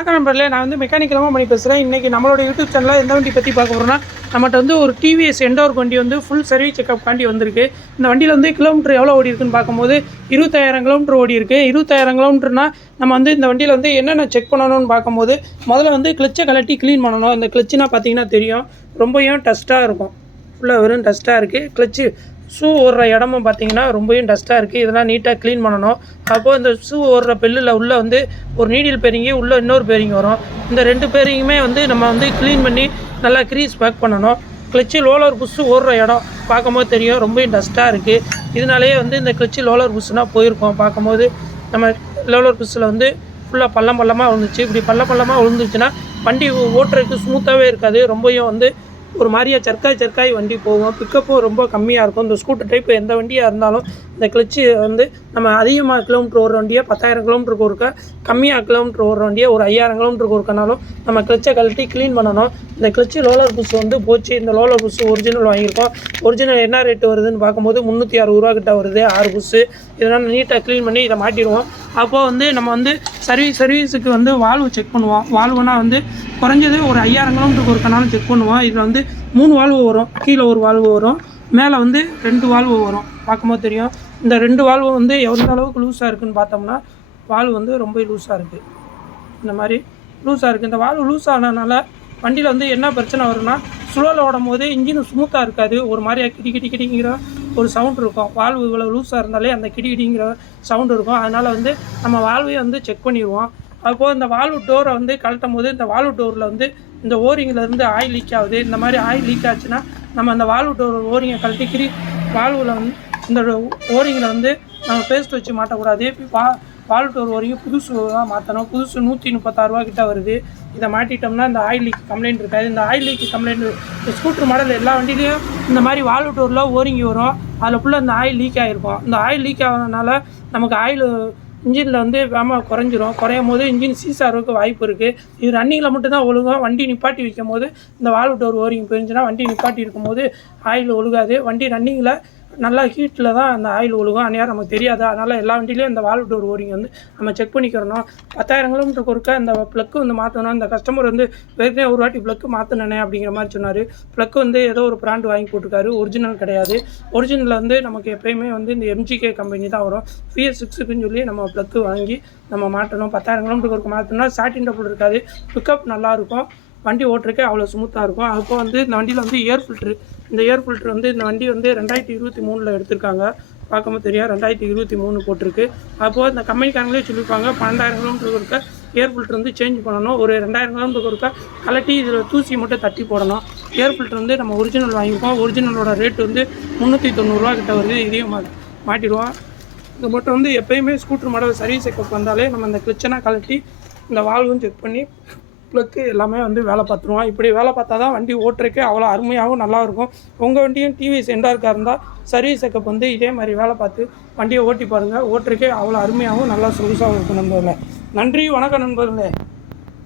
வணக்கம் நண்பர்களே நான் வந்து மெக்கானிக்கலமாக பண்ணி பேசுகிறேன் இன்றைக்கி நம்மளோட யூடியூப் சேனலில் எந்த வண்டி பற்றி பார்க்க போகிறோம்னா நம்மகிட்ட வந்து ஒரு டிவிஎஸ் எண்டோர் வண்டி வந்து ஃபுல் சர்வீஸ் செக்அப் காண்டி வந்திருக்கு. இந்த வண்டியில் வந்து கிலோமீட்டர் எவ்வளோ ஓடி இருக்குன்னு பார்க்கும்போது இருபத்தாயிரம் கிலோமீட்டர் ஓடி இருக்குது இருபத்தாயிரம் கிலோமீட்டர்னா நம்ம வந்து இந்த வண்டியில் வந்து என்னென்ன செக் பண்ணணும்னு பார்க்கும்போது முதல்ல வந்து கிளச்சை கலட்டி க்ளீன் பண்ணணும். அந்த கிளச்சுனா பார்த்தீங்கன்னா தெரியும். ரொம்பவும் டஸ்ட்டாக இருக்கும். ஃபுல்லாக வெறும் டஸ்ட்டாக இருக்குது கிளச்சு ஷூ ஓடுற இடமும் பார்த்தீங்கன்னா ரொம்பவும் டஸ்ட்டாக இருக்குது இதெல்லாம் நீட்டாக க்ளீன் பண்ணணும். அப்போது இந்த ஷூ ஓடுற பெல்லில் உள்ளே வந்து ஒரு நீடில் பேரிங்கி உள்ளே இன்னொரு பேரிங் வரும். இந்த ரெண்டு பேரிங்குமே வந்து நம்ம வந்து க்ளீன் பண்ணி நல்லா க்ரீஸ் பேக் பண்ணணும். கிளச்சு லோலர் புஷ்ஷு ஓடுற இடம் பார்க்கும்போது தெரியும். ரொம்பவும் டஸ்ட்டாக இருக்குது இதனாலேயே வந்து இந்த கிளச்சு லோலர் புஷ்ஷுனா போயிருக்கோம் பார்க்கும்போது. நம்ம லோலர் புஷ்ஷில் வந்து ஃபுல்லாக பள்ளம் பள்ளமாக விழுந்துச்சு. இப்படி பள்ளம் பள்ளமாக விழுந்துச்சுன்னா வண்டி ஓட்டுறதுக்கு ஸ்மூத்தாகவே இருக்காது. ரொம்பவும் வந்து ஒரு மாதிரியா சர்க்காய் சர்க்காய் வண்டி போகும். பிக்கப்பும் ரொம்ப கம்மியாக இருக்கும். இந்த ஸ்கூட்டர் டைப் எந்த வண்டியாக இருந்தாலும் இந்த கிளச்சு வந்து நம்ம அதிகமாக கிலோமீட்டர் ஓடுற வண்டியாக பத்தாயிரம் கிலோமீட்டருக்கு ஒருக்க கம்மியாக கிலோமீட்டர் ஓடுற வண்டியாக ஒரு ஐயாயிரம் கிலோமீட்டருக்கு ஒருக்கனாலும் நம்ம கிளச்சை கழட்டி க்ளீன் பண்ணணும். இந்த கிளச்சு லோலர் புஷ் வந்து போச்சு. இந்த லோலர் புஷ் ஒரிஜினல் வாங்கியிருக்கோம். ஒரிஜினல் என்ன ரேட்டு வருதுன்னு பார்க்கும்போது முந்நூற்றி அறுபது ரூபா கிட்ட வருது. ஆறு புஷ்ஷு இதனால் நீட்டாக க்ளீன் பண்ணி இதை மாட்டிடுவோம். அப்போது வந்து நம்ம வந்து சர்வீஸ் சர்வீஸுக்கு வந்து வால்வு செக் பண்ணுவோம். வால்வுனா வந்து குறைஞ்சது ஒரு ஐயாயிரம் கிலோமீட்டருக்கு ஒருக்கனாலும் செக் பண்ணுவோம். இதில் வந்து மூணு வால்வு வரும். கீழே ஒரு வால்வு வரும். மேலே வந்து ரெண்டு வால்வு வரும். பார்க்கும்போது தெரியும். இந்த ரெண்டு வால்வு வந்து எந்த அளவுக்கு லூஸாக இருக்குன்னு பார்த்தோம்னா வால்வு வந்து ரொம்ப லூஸாக இருக்குது இந்த மாதிரி லூஸாக இருக்குது இந்த வால்வு லூஸ் ஆனதுனால வண்டியில் வந்து என்ன பிரச்சனை வரும்னா ஸ்லோவில் ஓடும் போது இன்ஜின் ஸ்மூத்தாக இருக்காது. ஒரு மாதிரியா கிடி கிடி கிடிங்கிற ஒரு சவுண்ட் இருக்கும். வால்வு இவ்வளோ லூஸாக இருந்தாலே அந்த கிடி கிடிங்கிற சவுண்ட் இருக்கும். அதனால் வந்து நம்ம வால்வையும் வந்து செக் பண்ணிடுவோம். அப்போது இந்த வால்வு டோரை வந்து கழட்டும் போது இந்த வால்வு டோரில் வந்து இந்த ஓரிங்கில் இருந்து ஆயில் லீக் ஆகுது. இந்த மாதிரி ஆயில் லீக் ஆச்சுன்னா நம்ம அந்த வால்வு டோர் ஓரிங்கை கழட்டி கிரி வால்வில் வந்து இந்த ஓரிங்கில் வந்து நம்ம பேஸ்ட் வச்சு மாட்டக்கூடாது. வா வால்வு டோர் ஓரிங்கும் புதுசு தான் மாற்றணும் புதுசு நூற்றி முப்பத்தாறுரூவா கிட்ட வருது. இதை மாட்டிட்டோம்னா இந்த ஆயில் லீக் கம்ப்ளைண்ட் இருக்காது. இந்த ஆயில் லீக் கம்ப்ளைண்ட் இந்த ஸ்கூட்டர் மாடல் எல்லா வண்டிலையும் இந்த மாதிரி வால்வு டோரில் ஓரிங்கி வரும். அதில் ஃபுல்லாக இந்த ஆயில் லீக் ஆகிருக்கும் இந்த ஆயில் லீக் ஆகிறதுனால நமக்கு ஆயில் இன்ஜினில் வந்து வேகமாக குறைஞ்சிரும். குறையும் போது இன்ஜின் சீஸ் ஆகிறதுக்கு வாய்ப்பு இருக்குது இது ரன்னிங்கில் மட்டும்தான் ஒழுகும் வண்டி நிப்பாட்டி வைக்கும் போது இந்த வால்வு டோர் ஓரிங் போயிருந்துச்சுன்னா வண்டி நிப்பாட்டி இருக்கும்போது ஆயில் ஒழுகாது. வண்டி ரன்னிங்கில் நல்லா ஹீட்டில் தான் அந்த ஆயில் ஒழுகும் அந்நேரம் நமக்கு தெரியாது. அதனால் எல்லா வண்டிலையும் இந்த வால்வ் டோர் ஓரிங் வந்து நம்ம செக் பண்ணிக்கிறணும். பத்தாயிரம் கிலோமீட்டருக்கு ஒருக்க இந்த ப்ளக்கு வந்து மாற்றணும் இந்த கஸ்டமர் வந்து ஏற்கனவே ஒரு வாட்டி ப்ளக்கு மாற்றினே அப்படிங்கிற மாதிரி சொன்னார். ப்ளக்கு வந்து ஏதோ ஒரு பிராண்ட் வாங்கி போட்டிருக்காரு. ஒரிஜினல் கிடையாது. ஒரிஜினலில் வந்து நமக்கு எப்பயுமே வந்து இந்த எம்ஜிகே கம்பெனி தான் வரும். பிஎஸ் சிக்ஸுக்குன்னு சொல்லி நம்ம ப்ளக்கு வாங்கி நம்ம மாட்டணும். பத்தாயிரம் கிலோமீட்டருக்கு ஒருக்க மாற்றணும்னா சாட்டின் டபுள் இருக்காது. பிக்கப் நல்லாயிருக்கும் வண்டி ஓட்டுறக்கே அவ்வளோ ஸ்மூத்தாக இருக்கும். அப்போ வந்து இந்த வண்டியில் வந்து ஏர் ஃபில்ட்ரு இந்த ஏர் ஃபில்ட்ரு வந்து இந்த வண்டி வந்து ரெண்டாயிரத்தி இருபத்தி மூணில் எடுத்திருக்காங்க. பார்க்கும்போது தெரியும். ரெண்டாயிரத்தி இருபத்தி மூணு போட்டிருக்கு. அப்போது இந்த கம்பெனிக்காரங்களே சொல்லியிருப்பாங்க பன்னெண்டாயிரம் கிலோமீட்டருக்கு ஒருக்க ஏர் ஃபில்ட்ரு வந்து சேஞ்ச் பண்ணணும். ஒரு ரெண்டாயிரம் கிலோமீட்டருக்கு ஒருக்க கலட்டி இதில் தூசி மட்டும் தட்டி போடணும். ஏர் ஃபில்ட்ரு வந்து நம்ம ஒரிஜினல் வாங்கிப்போம் ஒரிஜினலோட ரேட் வந்து முந்நூற்றி தொண்ணூறுரூவா கிட்ட வருது. இதையும் மா மாட்டிடுவோம். இது மட்டும் வந்து எப்பயுமே ஸ்கூட்டர் மாடல் சர்வீஸ் செக்அப் வந்தாலே நம்ம இந்த கிளிச்சனாக கலட்டி இந்த வால்வும் செக் பண்ணி ப்ளக்கு எல்லாமே வந்து வேலை பார்த்துருவோம் இப்படி வேலை பார்த்தா தான் வண்டி ஓட்டுறக்கு அவ்வளோ அருமையாகவும் நல்லா இருக்கும் உங்கள் வண்டியும் டிவிஎஸ் சென்டாருக்காக இருந்தால் சர்வீஸ் செக்கப் வந்து இதே மாதிரி வேலை பார்த்து வண்டியை ஓட்டி பாருங்கள் ஓட்டுறக்கே அவ்வளோ அருமையாகவும் நல்லா சொகுசாகவும் இருக்கும் நண்பர்களே. நன்றி வணக்கம் நண்பர்களே.